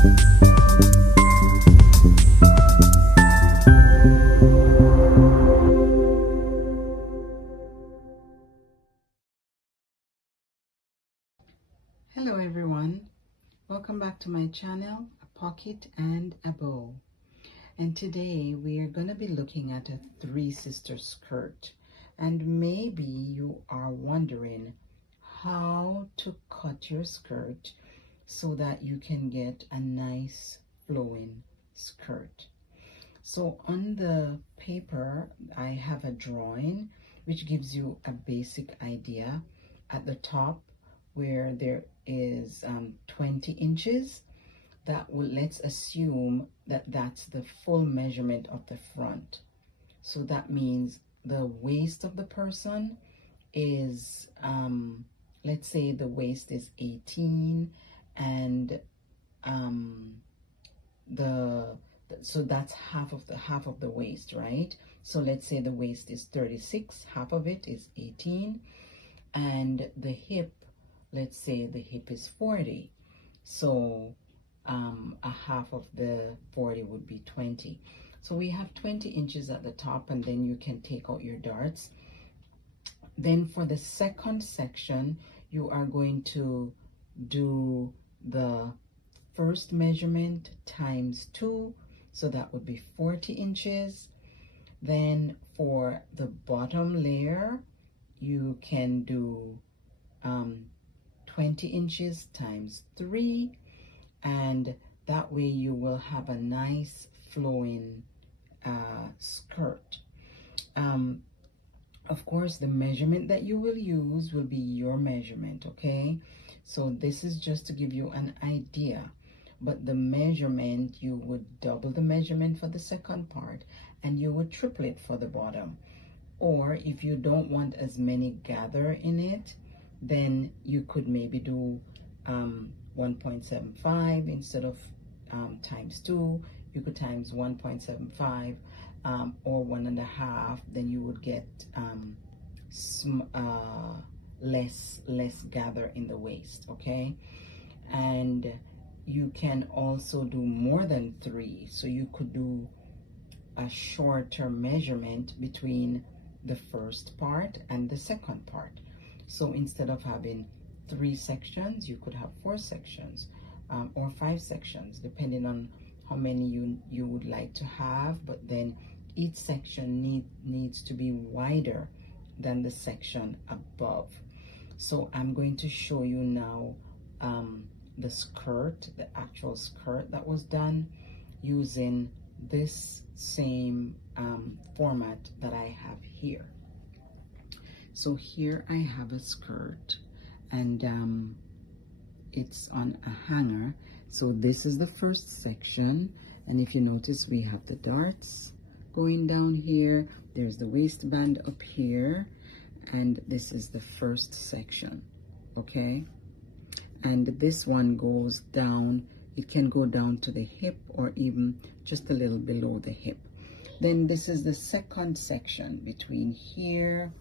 Hello everyone, welcome back to my channel, A Pocket and a Bow. And today we are going to be looking at a three-sister skirt. And maybe you are wondering how to cut your skirt so that you can get a nice flowing skirt. So on the paper I have a drawing which gives you a basic idea. At the top where there is 20 inches, that will, let's assume that that's the full measurement of the front. So that means the waist of the person is let's say the waist is 18 and so that's half of the waist, right? So let's say the waist is 36, half of it is 18, and the hip, let's say the hip is 40, so a half of the 40 would be 20. So we have 20 inches at the top, and then you can take out your darts. Then for the second section, you are going to do the first measurement times 2, so that would be 40 inches. Then for the bottom layer, you can do 20 inches times 3, and that way you will have a nice flowing skirt. Of course, the measurement that you will use will be your measurement, okay? So this is just to give you an idea, but the measurement, you would double the measurement for the second part, and you would triple it for the bottom. Or if you don't want as many gather in it, then you could maybe do 1.75 instead of times 2. You could times 1.75 or 1.5. Then you would get less gather in the waist, okay? And you can also do more than 3. So you could do a shorter measurement between the first part and the second part. So instead of having 3 sections, you could have 4 sections or 5 sections, depending on how many you would like to have. But then each section needs to be wider than the section above. So I'm going to show you now the skirt, the actual skirt that was done using this same format that I have here. So here I have a skirt, and it's on a hanger. So this is the first section, and if you notice, we have the darts going down here. There's the waistband up here, and this is the first section, okay? And this one goes down. It can go down to the hip or even just a little below the hip. Then this is the second section between here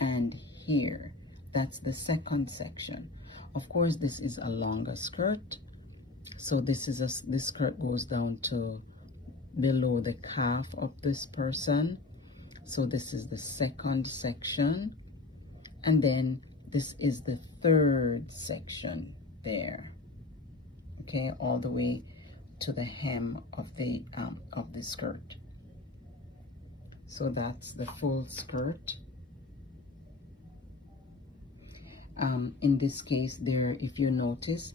and here. That's the second section. Of course, this is a longer skirt. So this skirt goes down to below the calf of this person. So this is the second section. And then this is the third section there. Okay, all the way to the hem of the skirt. So that's the full skirt. In this case, there, if you notice,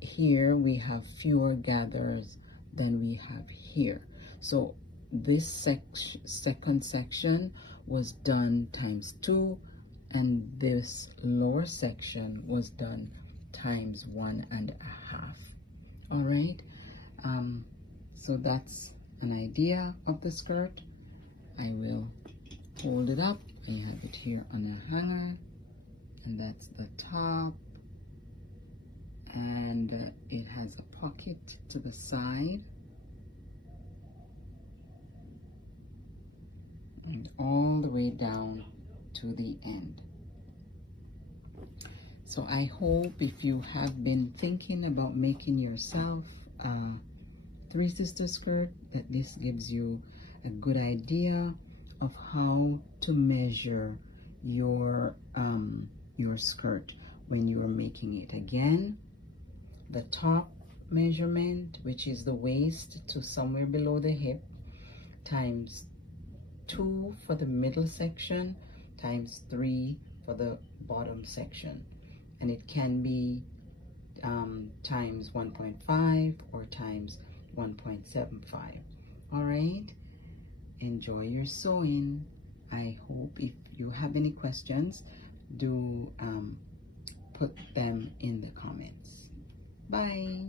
here we have fewer gathers than we have here. So this second section was done times 2, and this lower section was done times 1.5. All right, so that's an idea of the skirt. I will hold it up. I have it here on a hanger, and that's the top, and it has a pocket to the side, and all the way down to the end. So I hope if you have been thinking about making yourself a three sister skirt, that this gives you a good idea of how to measure your skirt when you are making it. Again, the top measurement, which is the waist to somewhere below the hip, times 2 for the middle section, times 3 for the bottom section. And it can be times 1.5 or times 1.75. All right, enjoy your sewing. I hope if you have any questions, do put them in the comments. Bye.